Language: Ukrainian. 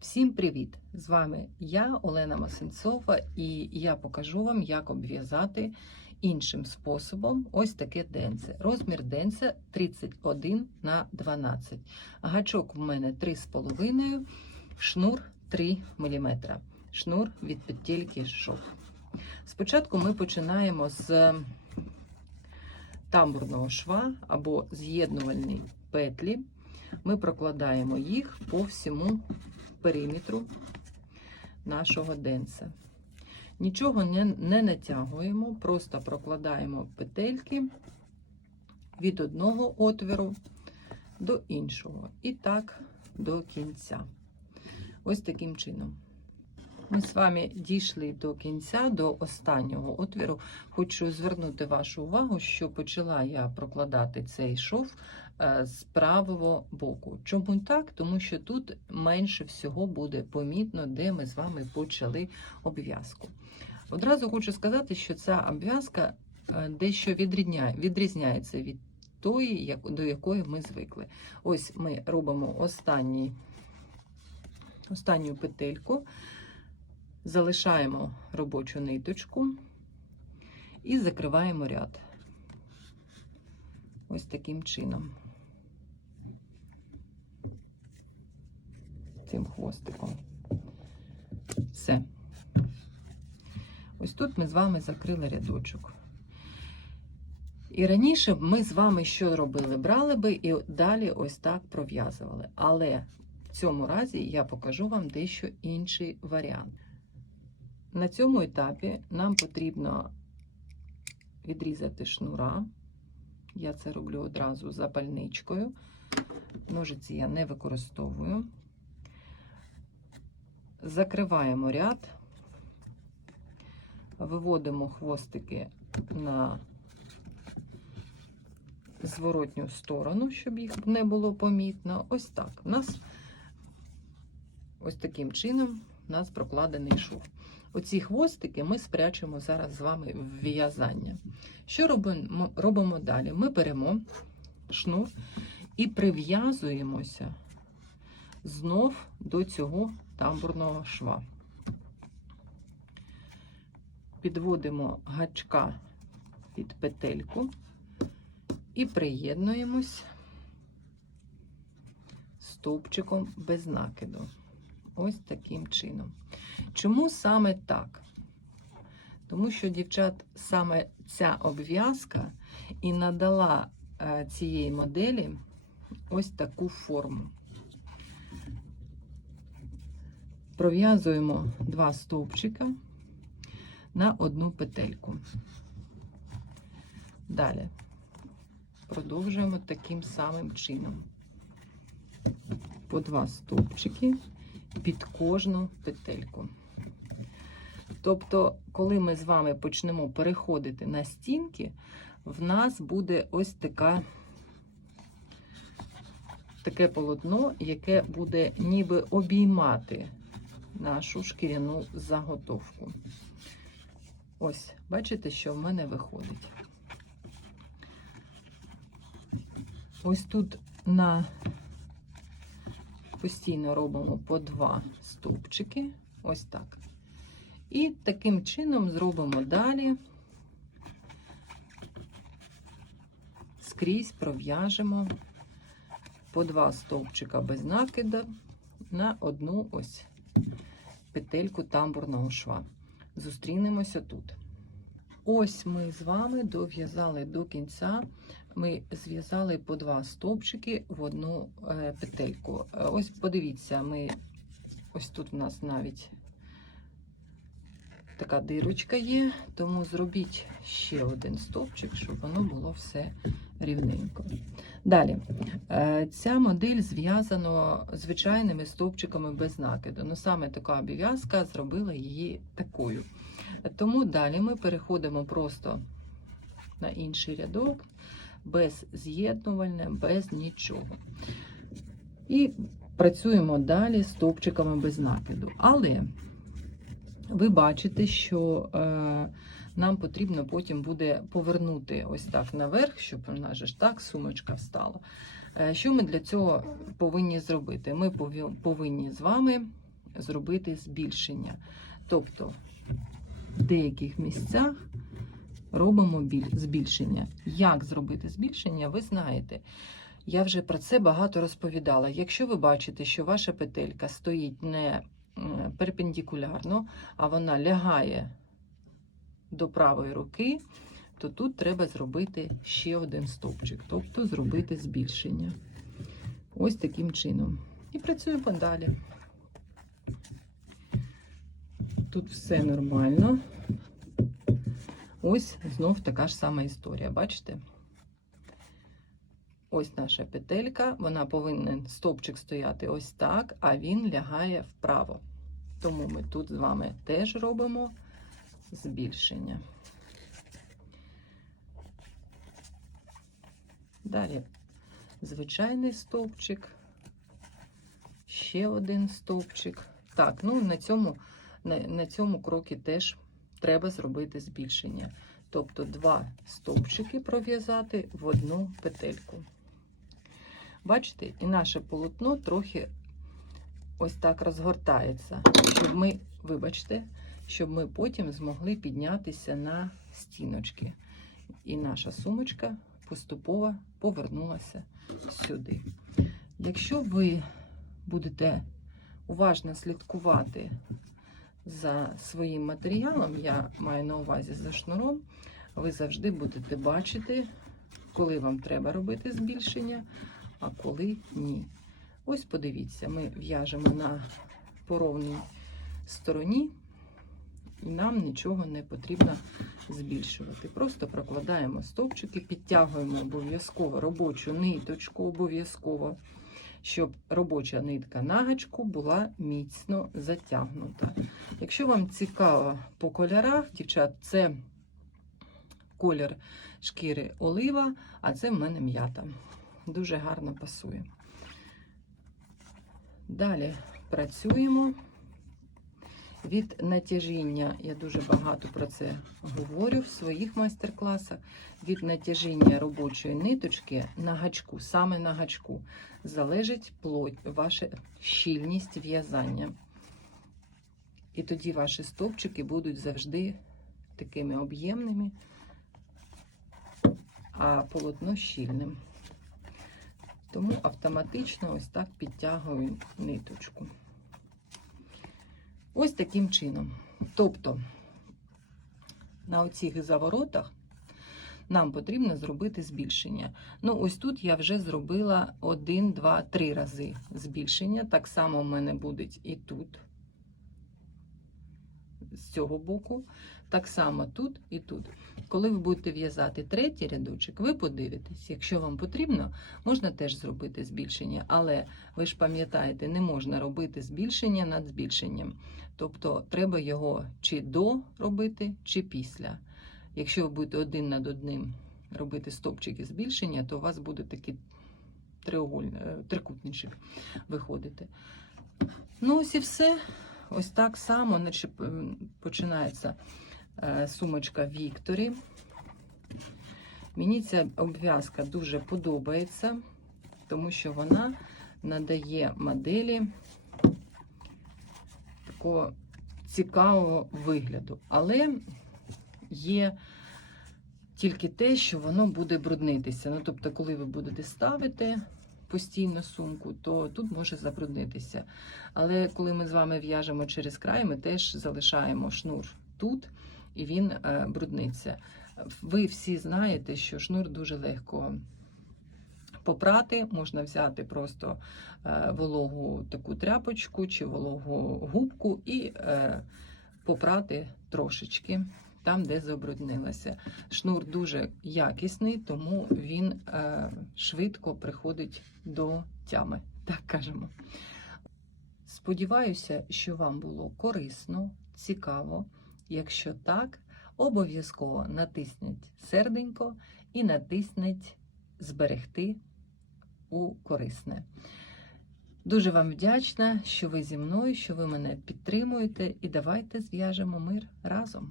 Всім привіт! З вами я, Олена Масенцова, і я покажу вам, як обв'язати іншим способом ось таке денце. Розмір денця 31 на 12. Гачок в мене 3,5, шнур 3 мм. Шнур від петельки шов. Спочатку ми починаємо з тамбурного шва або з'єднувальної петлі. Ми прокладаємо їх по всьому периметру нашого денса. Нічого не, не натягуємо, просто прокладаємо петельки від одного отвору до іншого. І так до кінця. Ось таким чином. Ми з вами дійшли до кінця, до останнього отвіру. Хочу звернути вашу увагу, що почала я прокладати цей шов е, з правого боку. Чому так? Тому що тут менше всього буде помітно, де ми з вами почали обв'язку. Одразу хочу сказати, що ця обв'язка е, дещо відрізняє, відрізняється від тої, до якої ми звикли. Ось ми робимо останній, останню петельку. Залишаємо робочу ниточку і закриваємо ряд. Ось таким чином. Цим хвостиком. Все. Ось тут ми з вами закрили рядочок. І раніше ми з вами що робили? Брали би і далі ось так пров'язували. Але в цьому разі я покажу вам дещо інший варіант. На цьому етапі нам потрібно відрізати шнура. Я це роблю одразу запальничкою. Ножиці я не використовую. Закриваємо ряд, виводимо хвостики на зворотню сторону, щоб їх не було помітно. Ось так. У нас ось таким чином у нас прокладений шов. Оці хвостики ми спрячемо зараз з вами в в'язання. Що робимо, робимо далі? Ми беремо шнур і прив'язуємося знов до цього тамбурного шва. Підводимо гачка під петельку і приєднуємось стовпчиком без накиду. Ось таким чином. Чому саме так? Тому що, дівчат, саме ця обв'язка і надала е, цієї моделі ось таку форму. Пров'язуємо два стовпчика на одну петельку. Далі продовжуємо таким самим чином. По два стовпчики під кожну петельку. Тобто, коли ми з вами почнемо переходити на стінки, в нас буде ось така, таке полотно, яке буде ніби обіймати нашу шкіряну заготовку. Ось, бачите, що в мене виходить. Ось тут на постійно робимо по два стовпчики, ось так. І таким чином зробимо далі, скрізь пров'яжемо по два стовпчика без накида на одну ось петельку тамбурного шва. Зустрінемося тут. Ось ми з вами дов'язали до кінця. Ми зв'язали по два стовпчики в одну е, петельку. Е, Ось подивіться, ми ось тут у нас навіть така дирочка є, тому зробіть ще один стовпчик, щоб воно було все рівненько. Далі, е, ця модель зв'язана звичайними стовпчиками без накиду. Ну, саме така обв'язка зробила її такою. Тому далі ми переходимо просто на інший рядок, без з'єднувальне, без нічого. І працюємо далі стовпчиками без накиду. Але ви бачите, що е, нам потрібно потім буде повернути ось так наверх, щоб у нас ж так сумочка встала. Е, що ми для цього повинні зробити? Ми повинні з вами зробити збільшення. Тобто в деяких місцях робимо біль- збільшення. Як зробити збільшення, ви знаєте. Я вже про це багато розповідала. Якщо ви бачите, що ваша петелька стоїть не перпендикулярно, а вона лягає до правої руки, то тут треба зробити ще один стовпчик, тобто зробити збільшення. Ось таким чином. І працюємо далі. Тут все нормально. Ось знов така ж сама історія, бачите? Ось наша петелька, вона повинен стовпчик стояти ось так, а він лягає вправо. Тому ми тут з вами теж робимо збільшення. Далі звичайний стовпчик, ще один стовпчик. Так, ну на цьому, на, на цьому крокі теж треба зробити збільшення. Тобто два стовпчики пров'язати в одну петельку. Бачите, і наше полотно трохи ось так розгортається, щоб ми, вибачте, щоб ми потім змогли піднятися на стіночки. І наша сумочка поступово повернулася сюди. Якщо ви будете уважно слідкувати за своїм матеріалом, я маю на увазі за шнуром, ви завжди будете бачити, коли вам треба робити збільшення, а коли ні. Ось подивіться, ми в'яжемо на поровній стороні, і нам нічого не потрібно збільшувати. Просто прокладаємо стовпчики, підтягуємо обов'язково робочу ниточку, обов'язково, щоб робоча нитка на гачку була міцно затягнута. Якщо вам цікаво по кольорах, дівчат, це колір шкіри олива, а це в мене м'ята. Дуже гарно пасує. Далі працюємо. Від натяжіння, я дуже багато про це говорю в своїх майстер-класах. Від натяжіння робочої ниточки на гачку, саме на гачку, залежить плоть, ваша щільність в'язання. І тоді ваші стовпчики будуть завжди такими об'ємними, а полотно щільним. Тому автоматично ось так підтягую ниточку. Ось таким чином. Тобто на оцих заворотах нам потрібно зробити збільшення. Ну, ось тут я вже зробила 1, 2, 3 рази збільшення. Так само в мене буде і тут, з цього боку. Так само тут і тут. Коли ви будете в'язати третій рядочок, ви подивитесь, якщо вам потрібно, можна теж зробити збільшення, але ви ж пам'ятаєте, не можна робити збільшення над збільшенням. Тобто треба його чи до робити, чи після. Якщо ви будете один над одним робити стопчики збільшення, то у вас буде такий е, трикутничок виходити. Ну, ось і все. Ось так само значить, починається е, сумочка Вікторі. Мені ця обв'язка дуже подобається, тому що вона надає моделі такого цікавого вигляду. Але є тільки те, що воно буде бруднитися. Ну, тобто, коли ви будете ставити постійно сумку, то тут може забруднитися. Але коли ми з вами в'яжемо через край, ми теж залишаємо шнур тут, і він е, брудниться. Ви всі знаєте, що шнур дуже легко попрати, можна взяти просто е, вологу таку тряпочку чи вологу губку і е, попрати трошечки там, де забруднилося. Шнур дуже якісний, тому він е, швидко приходить до тями, так кажемо. Сподіваюся, що вам було корисно, цікаво. Якщо так, обов'язково натисніть серденько і натисніть зберегти у корисне. Дуже вам вдячна, що ви зі мною, що ви мене підтримуєте, і давайте зв'яжемо мир разом.